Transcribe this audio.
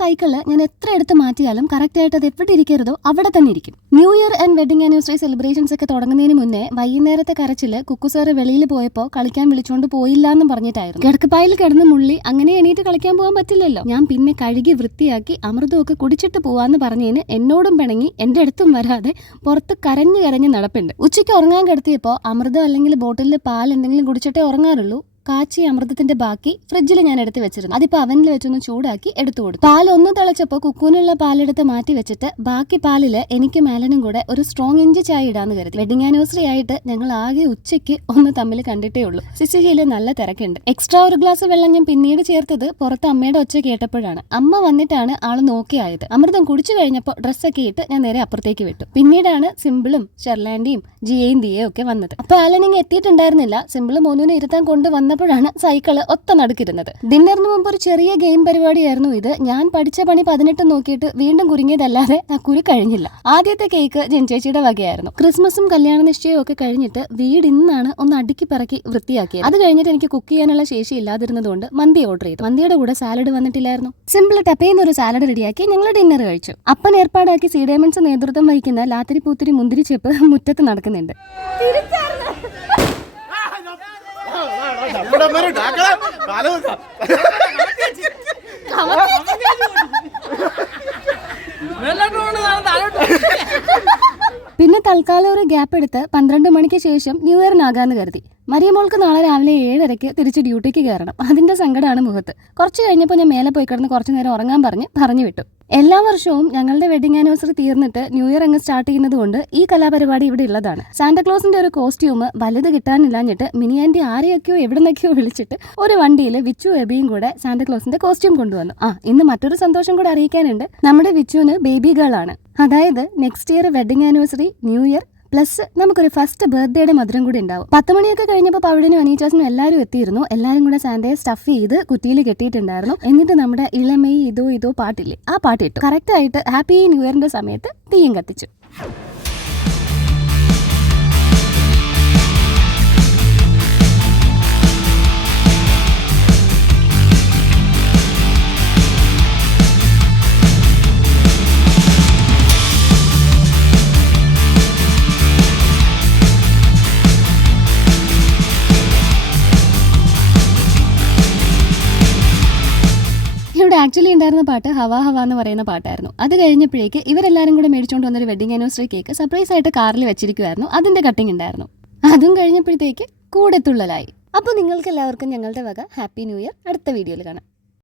Cycle ഞാൻ എത്ര എടുത്ത് മാറ്റിയാലും കറക്റ്റ് ആയിട്ട് അത് എവിടെ ഇരിക്കരുതോ അവിടെ തന്നെ ഇരിക്കും. New year and wedding anniversary celebrations ഒക്കെ തുടങ്ങുന്നതിന് മുന്നേ വൈകുന്നേരത്തെ കരച്ചിൽ കുക്കുസാറ് വെളിയിൽ പോയപ്പോ കളിക്കാൻ വിളിച്ചുകൊണ്ട് പോയില്ല എന്ന് പറഞ്ഞിട്ടായിരുന്നു. കിടക്കപ്പായിൽ കിടന്ന് മുള്ളി അങ്ങനെ എണീറ്റ് കളിക്കാൻ പോകാൻ പറ്റില്ലല്ലോ. ഞാൻ പിന്നെ കഴുകി വൃത്തിയാക്കി അമൃതമൊക്കെ കുടിച്ചിട്ട് പോവാന്ന് പറഞ്ഞതിന് എന്നോടും പിണങ്ങി എന്റെ അടുത്തും വരാതെ പുറത്ത് കരഞ്ഞു കരഞ്ഞ് നടപ്പുണ്ട്. ഉച്ചയ്ക്ക് ഉറങ്ങാൻ കിടത്തിയപ്പോ അമൃതം അല്ലെങ്കിൽ ബോട്ടിലിൽ പാൽ എന്തെങ്കിലും കുടിച്ചിട്ടേ ഉറങ്ങാറുള്ളൂ. കാച്ചി അമൃതത്തിന്റെ ബാക്കി ഫ്രിഡ്ജിൽ ഞാൻ എടുത്ത് വെച്ചിരുന്നു. അതിപ്പോ അവനിൽ വെച്ചൊന്ന് ചൂടാക്കി എടുത്തു കൊടുത്തു. പാൽ ഒന്ന് തിളച്ചപ്പോ കുക്കൂനുള്ള പാലെടുത്ത് മാറ്റി വെച്ചിട്ട് ബാക്കി പാലിൽ എനിക്ക് മേലനും കൂടെ ഒരു സ്ട്രോങ് ഇഞ്ചി ചായ ഇടാന്ന് കരുതി. വെഡിങ് ആനിവേഴ്സറി ആയിട്ട് ഞങ്ങൾ ആകെ ഉച്ചയ്ക്ക് ഒന്ന് തമ്മിൽ കണ്ടിട്ടേ ഉള്ളൂ. സിസിഹിയിൽ നല്ല തിരക്കുണ്ട്. എക്സ്ട്രാ ഒരു ഗ്ലാസ് വെള്ളം ഞാൻ പിന്നീട് ചേർത്തത് പുറത്ത് അമ്മയുടെ ഒച്ച കേട്ടപ്പോഴാണ്. അമ്മ വന്നിട്ടാണ് ആൾ നോക്കിയായത്. അമൃതം കുടിച്ചു കഴിഞ്ഞപ്പോൾ ഡ്രസ്സൊക്കെ ഇട്ട് ഞാൻ നേരെ അപ്പുറത്തേക്ക് വിട്ടു. പിന്നീടാണ് സിമ്പിളും ഷെർലാൻഡിയും ജിയയും ദിയയും ഒക്കെ വന്നത്. അപ്പൊ ആലനിങ് എത്തിയിട്ടുണ്ടായിരുന്നില്ല. സിമ്പിൾ മോനുവിനെ ഇരുത്താൻ കൊണ്ടുവന്നപ്പോഴാണ് സൈക്കിൾ ഒത്ത നടുക്കിരുന്നത്. ഡിന്നറിന് മുമ്പ് ഒരു ചെറിയ ഗെയിം പരിപാടിയായിരുന്നു ഇത്. ഞാൻ പഠിച്ച പണി പതിനെട്ട് നോക്കിയിട്ട് വീണ്ടും കുരുങ്ങിയതല്ലാതെ ആ കുരു കഴിഞ്ഞില്ല. ആദ്യത്തെ കേക്ക് ജെൻചേച്ചിയുടെ വകയായിരുന്നു. ക്രിസ്മസും കല്യാണ നിശ്ചയവും ഒക്കെ കഴിഞ്ഞിട്ട് വീട് ഇന്നാണ് ഒന്ന് അടുക്കി പറക്കി വൃത്തിയാക്കിയത്. അത് കഴിഞ്ഞിട്ട് എനിക്ക് കുക്ക് ചെയ്യാനുള്ള ശേഷി ഇല്ലാതിരുന്നതുകൊണ്ട് മന്തി ഓർഡർ ചെയ്തു. മന്തിയുടെ കൂടെ സാലഡ് വന്നിട്ടില്ലായിരുന്നു. സിമ്പിൾ ടപ്പേന്ന് ഒരു സാലഡ് റെഡിയാക്കി ഞങ്ങൾ ഡിന്നർ കഴിച്ചു. അപ്പൻ ഏർപ്പാടാക്കി സി നേതൃത്വം വഹിക്കുന്ന ലാത്തിരി പൂത്തിരി മുന്തിരി ചെപ്പ് മുറ്റത്ത് നടക്കുന്നുണ്ട്. പിന്നെ തൽക്കാലം ഒരു ഗ്യാപ്പ് എടുത്ത് പന്ത്രണ്ട് മണിക്ക് ശേഷം ന്യൂ ഇയറിനാകാന്ന് കരുതി. മരിയമോൾക്ക് നാളെ രാവിലെ ഏഴരയ്ക്ക് തിരിച്ച് ഡ്യൂട്ടിക്ക് കയറണം. അതിന്റെ സങ്കടമാണ് മുഖത്ത്. കുറച്ച് കഴിഞ്ഞപ്പോൾ ഞാൻ മേലെ പോയി കിടന്ന് കുറച്ച് നേരം ഉറങ്ങാൻ പറഞ്ഞ് പറഞ്ഞു വിട്ടു. എല്ലാ വർഷവും ഞങ്ങളുടെ വെഡിങ് ആനിവേഴ്സറി തീർന്നിട്ട് ന്യൂ ഇയർ അങ്ങ് സ്റ്റാർട്ട് ചെയ്യുന്നതുകൊണ്ട് ഈ കലാപരിപാടി ഇവിടെ ഉള്ളതാണ്. സാന്റക്ലോസിന്റെ ഒരു കോസ്റ്റ്യൂം വലുത് കിട്ടാനില്ലാഞ്ഞിട്ട് മിനി ആന്റി ആരെയൊക്കെയോ എവിടെ നിന്നൊക്കെയോ വിളിച്ചിട്ട് ഒരു വണ്ടിയിൽ വിച്ചു എബിയും കൂടെ സാന്റക്ലോസിന്റെ കോസ്റ്റ്യൂം കൊണ്ടുവന്നു. ആ ഇന്ന് മറ്റൊരു സന്തോഷം കൂടെ അറിയിക്കാനുണ്ട്. നമ്മുടെ വിച്ചുവിന് ബേബി ഗേൾ ആണ്. അതായത് next year wedding anniversary new year plus നമുക്കൊരു ഫസ്റ്റ് ബർത്ത്ഡേയുടെ മധുരം കൂടി ഉണ്ടാവും. പത്ത് മണിയൊക്കെ കഴിഞ്ഞപ്പോൾ പവിടനും അനീറ്റാസിനും എല്ലാവരും എത്തിയിരുന്നു. എല്ലാവരും കൂടെ സാന്തയെ സ്റ്റഫ് ചെയ്ത് കുറ്റിയിൽ കെട്ടിയിട്ടുണ്ടായിരുന്നു. എന്നിട്ട് നമ്മുടെ ഇളമേ ഇതോ ഇതോ പാട്ടില്ലേ? ആ പാട്ടിട്ടു കറക്റ്റ് ആയിട്ട് ഹാപ്പി ന്യൂ ഇയറിന്റെ സമയത്ത് തീയും കത്തിച്ചു. ആക്ച്വലി ഉണ്ടായിരുന്ന പാട്ട് ഹവാ ഹവാ എന്ന് പറയുന്ന പാട്ടായിരുന്നു. അത് കഴിഞ്ഞപ്പോഴേക്ക് ഇവരെല്ലാരും കൂടെ മേടിച്ചുകൊണ്ട് വന്നൊരു വെഡിങ് ആനിവേഴ്സറി കേക്ക് സർപ്രൈസ് ആയിട്ട് കാറിൽ വെച്ചിരിക്കുമായിരുന്നു അതിന്റെ കട്ടിങ് ഉണ്ടായിരുന്നു. അതും കഴിഞ്ഞപ്പോഴത്തേക്ക് കൂടെ തുള്ളലായി. അപ്പോൾ നിങ്ങൾക്ക് എല്ലാവർക്കും ഞങ്ങളുടെ വക ഹാപ്പി ന്യൂ ഇയർ അടുത്ത വീഡിയോയിൽ കാണാം.